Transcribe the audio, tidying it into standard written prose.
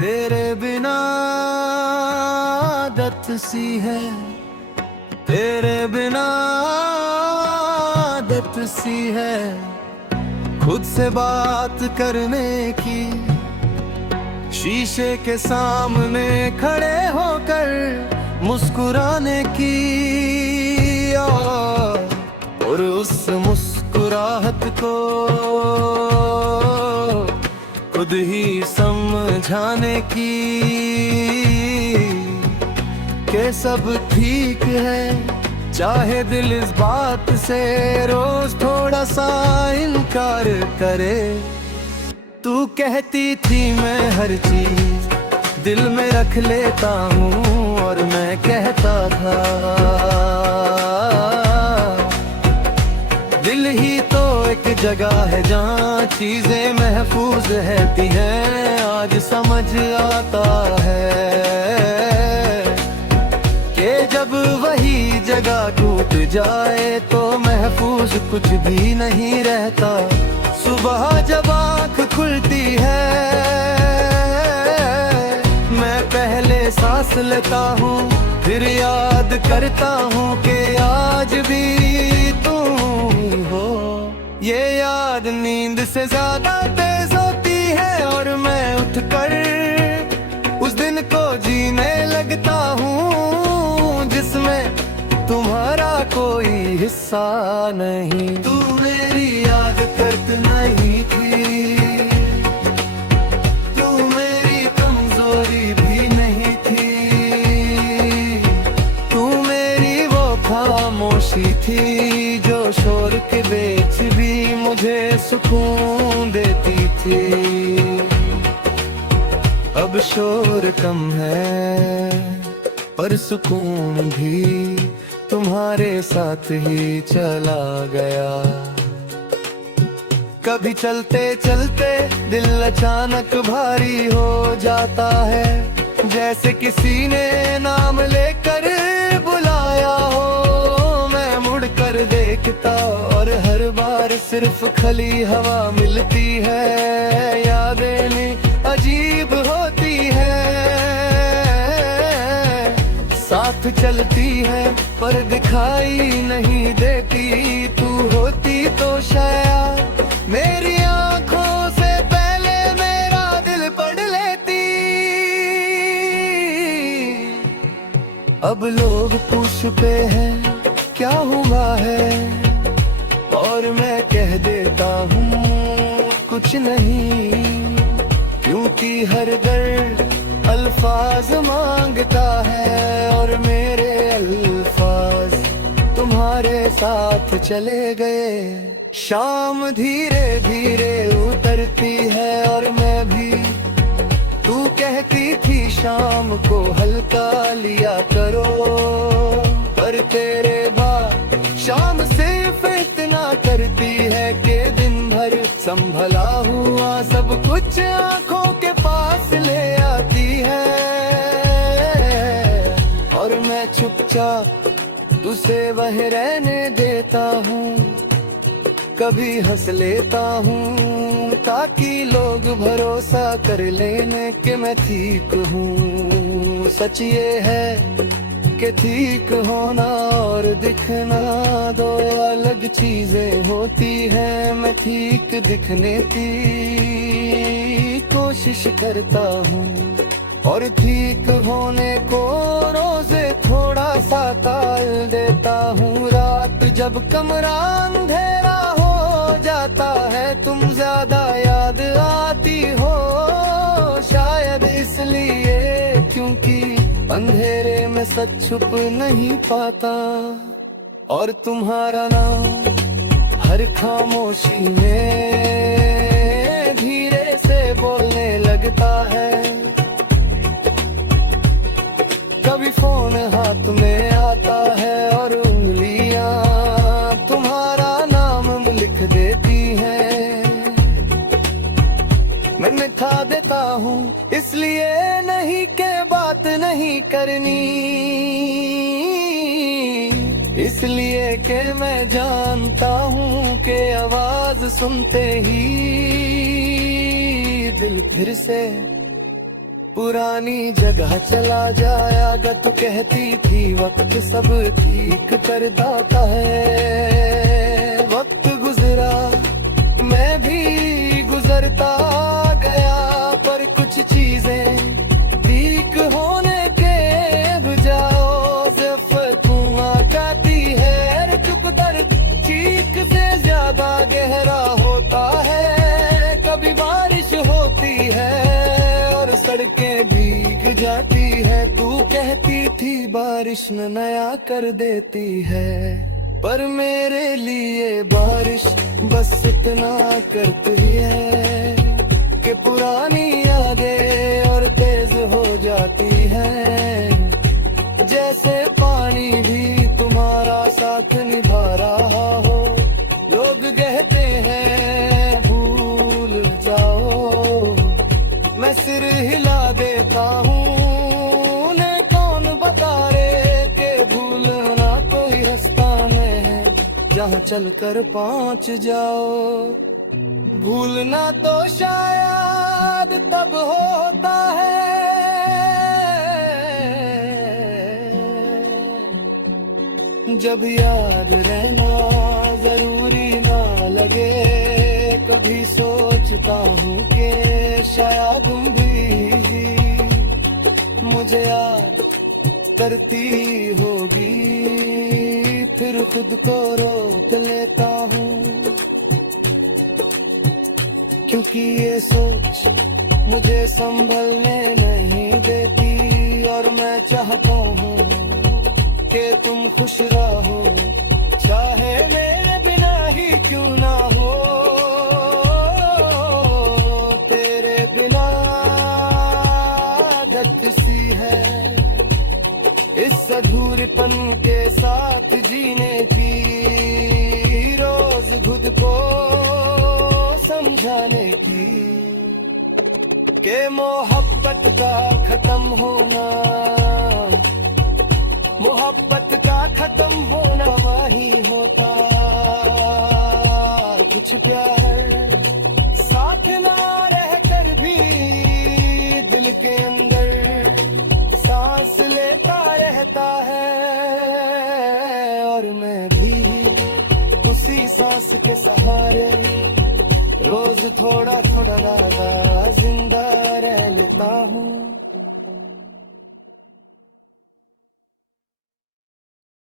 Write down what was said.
तेरे बिना आदत सी है, तेरे बिना आदत सी है खुद से बात करने की, शीशे के सामने खड़े होकर मुस्कुराने की। और उस मुस्कुराहट को खुद ही समझाने की कि सब ठीक है, चाहे दिल इस बात से रोज थोड़ा सा इनकार करे। तू कहती थी मैं हर चीज दिल में रख लेता हूँ, और मैं कहता था दिल ही तो एक जगह है जहाँ चीजें महफूज रहती हैं। आज समझ आता है कि जब वही जगह टूट जाए तो महफूज कुछ भी नहीं रहता। सुबह जब आँख खुलती है मैं पहले सांस लेता हूँ, फिर याद करता हूँ कि आज भी तुम हो। ये याद नींद से ज्यादा तेज होती है और मैं उठकर उस दिन को जीने लगता हूँ जिसमें तुम्हारा कोई हिस्सा नहीं। तू मेरी याद करत नहीं थी, तू मेरी कमजोरी भी नहीं थी, तू मेरी वो खामोशी थी जो शोर के बीच भी मुझे सुकून देती थी। अब शोर कम है पर सुकून भी तुम्हारे साथ ही चला गया। कभी चलते चलते दिल अचानक भारी हो जाता है, जैसे किसी ने नाम लेकर बुलाया हो। मैं मुड़कर देखता और हर बार सिर्फ खली हवा मिलती है। यादें नहीं अजीब होती है, साथ चलती है पर दिखाई नहीं देती। तू होती तो शायद मेरी आंखों से पहले मेरा दिल पढ़ लेती। अब लोग पूछते हैं क्या हुआ है, और मैं कह देता हूँ कुछ नहीं, क्योंकि हर दर्द अल्फाज मांगता है और मेरे अल्फाज तुम्हारे साथ चले गए। शाम धीरे धीरे उतरती है और मैं भी, तू कहती थी शाम को हल्का लिया करो, पर तेरे बाद शाम सिर्फ इतना करती है कि दिन भर संभला हुआ सब कुछ आंखों के पास ले आती है। और मैं चुपचाप उसे वहीं रहने देता हूँ, कभी हंस लेता हूँ ताकि लोग भरोसा कर लेने कि मैं ठीक हूँ। सच ये है कि ठीक होना और दिखना दो अलग चीजें होती हैं। मैं ठीक दिखने की कोशिश करता हूँ और ठीक होने को रोजे थोड़ा सा टाल देता हूँ। रात जब कमरा अंधेरा हो जाता है तुम ज्यादा याद आती हो, शायद इसलिए क्योंकि अंधेरे में सच छुप नहीं पाता। और तुम्हारा नाम हर खामोशी में धीरे से बोलने लगता है। कभी फोन हाथ में आता है और उंगलियां तुम्हारा नाम लिख देती हैं। मैं मिठा देता हूँ इसलिए नहीं के बात नहीं करनी, इसलिए कि मैं जानता हूँ कि आवाज सुनते ही दिल फिर से पुरानी जगह चला जाया गा तू कहती थी वक्त सब ठीक कर देता है। वक्त गुजरा मैं भी गुजरता गया, पर कुछ चीजें ठीक होने के बजाओ सिर्फ आ जाती है। टुक दर्द चीख से ज्यादा गहरा होता है। कभी बारिश होती है और सड़कें भीग जाती है। तू कहती थी बारिश न नया कर देती है, पर मेरे लिए बारिश बस इतना करती है कि पुरानी यादें और तेज हो जाती है। जैसे पानी भी तुम्हारा साथ निभा रहा हो। लोग कहते हैं भूल जाओ, मैं सिर हिला देता हूँ। उन्हें कौन बता रे के भूलना कोई रास्ता में है जहाँ चलकर पहुँच जाओ। भूलना तो शायद तब होता है जब याद रहना जरूरी ना लगे। कभी सोचता हूँ कि शायद तुम भी मुझे याद करती होगी, फिर खुद को रोक लेता हूँ। क्योंकि ये सोच मुझे संभलने नहीं देती, और मैं चाहता हूँ कि तुम खुश रहो, चाहे मेरे बिना ही क्यों ना हो। तेरे बिना आदत सी है इस अधूरेपन के साथ जीने की, रोज खुद को समझाने की के मोहब्बत का खत्म होना, मोहब्बत का खत्म होना वही होता। कुछ प्यार साथ ना रह कर भी दिल के अंदर सांस लेता रहता है, और मैं भी उसी सांस के सहारे रोज थोड़ा थोड़ा ज्यादा